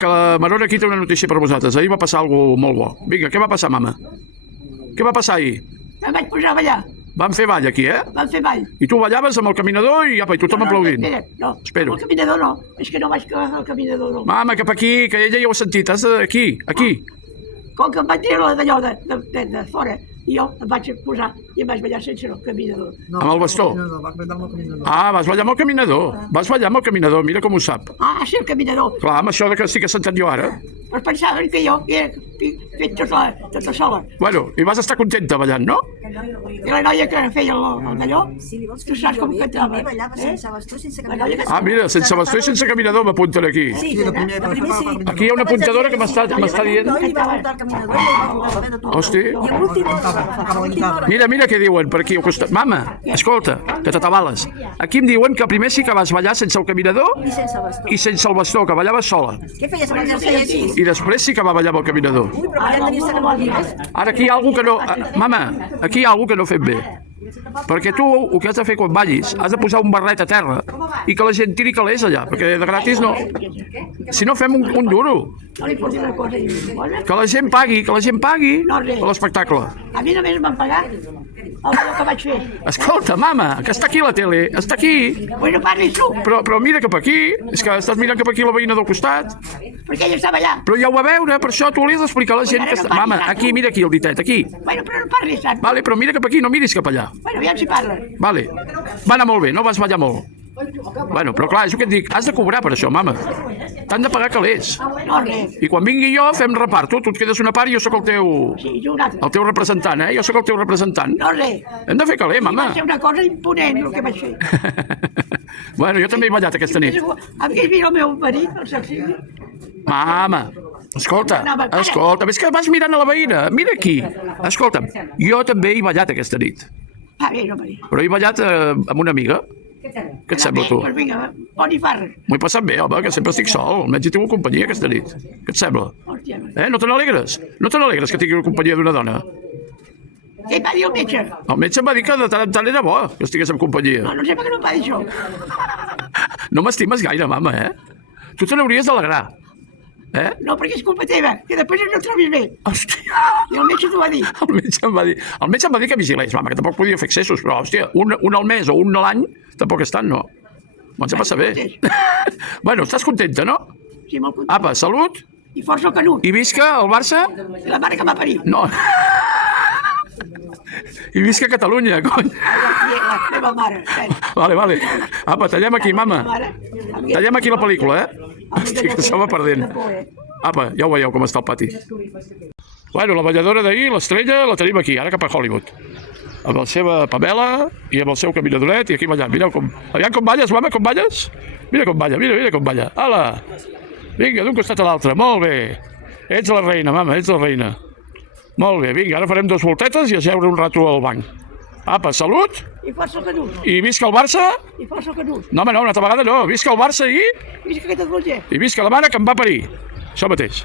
Que la Marona aquí té una notícia per vosaltres. Ahir va passar alguna molt bo. Vinga, què va passar, mama? Què va passar ahir? Em vaig posar a ballar. Vam fer ball aquí, Vam fer ball. I tu ballaves amb el caminador i apa, i tothom aplaudint. No, Espero. el caminador no. És que no vaig agafar el caminador, no. Mama, cap aquí, que ella ja ho ha sentit. Has d'aquí, aquí. Com que em vaig treure d'allò de fora, i jo em vaig posar i em vaig ballar sense el caminador. Amb el bastó. No, vas ballar amb el caminador. Ah, vas ballar amb el caminador. Vas ballar amb el caminador, mira com ho sap. Ah, sí, el caminador. Clar, amb això de que estic assentat jo ara. Però pensaven que jo era fet tota sola. Bueno, i vas estar contenta ballant, no? I la noia que feia el d'allò, tu saps com cantava. També ballava sense bastó, sense La noia caminador. que... Ah, mira, sense bastó i sense caminador m'apunten aquí. Sí, Sí, la primera primer sí. Aquí hi ha una apuntadora que m'està dient. No, li va muntar el caminador i li va jugar a veure tot. Hosti. I a l'última hora... Mira què diuen per aquí al costat. Mama, escolta, que t'atabales. Aquí em diuen que primer sí que vas ballar sense el caminador I sense bastó. i sense el bastó, que ballaves sola. Què feies amb el jersei així? I després sí que va ballar amb el caminador. Ui, però ja tenies que caminador. Ara aquí hi ha algú que no... Mama, aquí hi ha algú que no ha fet bé. Perquè tu el que has de fer quan ballis, has de posar un barret a terra i que la gent tiri calés allà, perquè de gratis no. Si no fem un duro. No li pots dir una cosa. Que la gent pagui per l'espectacle. A mi només em van pagar el que vaig fer. Escolta, mama, que està aquí la tele, està aquí. Bueno, parlis tu, Però mira cap aquí, és que estàs mirant cap aquí la veïna del costat. perquè ella estava allà. Però ja ho va veure, per això tu li has d'explicar a la gent que està... Mama, aquí, mira aquí el ditet, aquí. Bueno, però no parlis tant. Vale, però mira cap aquí, no miris cap allà. Bueno, aviam si parles. Vale. Va anar molt bé, no vas ballar molt. Bueno, però clar, és el que et dic, has de cobrar per això, mama. T'han de pagar calés. No, res. I quan vingui jo fem reparto, tu et quedes una part i jo sóc Sí, i un altre. el teu representant, Jo sóc el teu representant. No, res. Hem de fer calé, Va mama. ser una cosa imponent el que vaig fer. Bueno, jo també he ballat aquesta nit. Amb qui mira el meu marit, el Saxini? Mama, escolta, ves que vas mirant a la veïna, mira aquí. Escolta'm, jo també he ballat aquesta nit, Va bé, no, Maria. però he ballat amb una amiga. Què et sembla, tu? Doncs vinga, bon i farra. M'ho he passat bé, home, que sempre estic sol, almenys hi tinc companyia aquesta nit. Què et sembla? Hòstia, No te n'alegres? No te n'alegres que tingui companyia d'una dona? què et va dir el metge? El metge em va dir que de tant en tant era bo que estigués en companyia. No sé per què no em va dir això. No m'estimes gaire, mama, Tu te n'hauries d'alegrar. No, perquè és culpa teva, que després no et trobis bé. Hòstia, I el metge t'ho va dir. el metge em va dir que vigilés, mama, que tampoc podia fer excessos, però, hòstia, un al mes o un a l'any tampoc és tant, no? Doncs ja passa bé. Bueno, estàs contenta, no? Sí, molt content. Apa, salut, I força el canut. i visca el Barça? I la mare que m'ha parit. No. I visca Catalunya, cony. La meva mare. Vale. Apa, tallem aquí, mama. Tallem aquí la pel·lícula, Hòstia, que se va perdent. Apa, ja ho veieu com està el pati. Bueno, la balladora d'ahir, l'Estrella, la tenim aquí, ara cap a Hollywood. Amb la seva Pamela i amb el seu caminadoret i aquí ballant. Mireu com... Aviam com balles, mama, com balles? Mira com balla, mira com balla. Ala! Vinga, d'un costat a l'altre, molt bé. Ets la reina, mama, ets la reina. Molt bé, vinga, ara farem 2 voltetes i a seure un rato al banc. Apa, salut, I força el canut. i visca el Barça. I força el canut. No, home, no, una altra vegada no. Visca el Barça Visca Catalunya. i visca la mare que em va parir. Això mateix.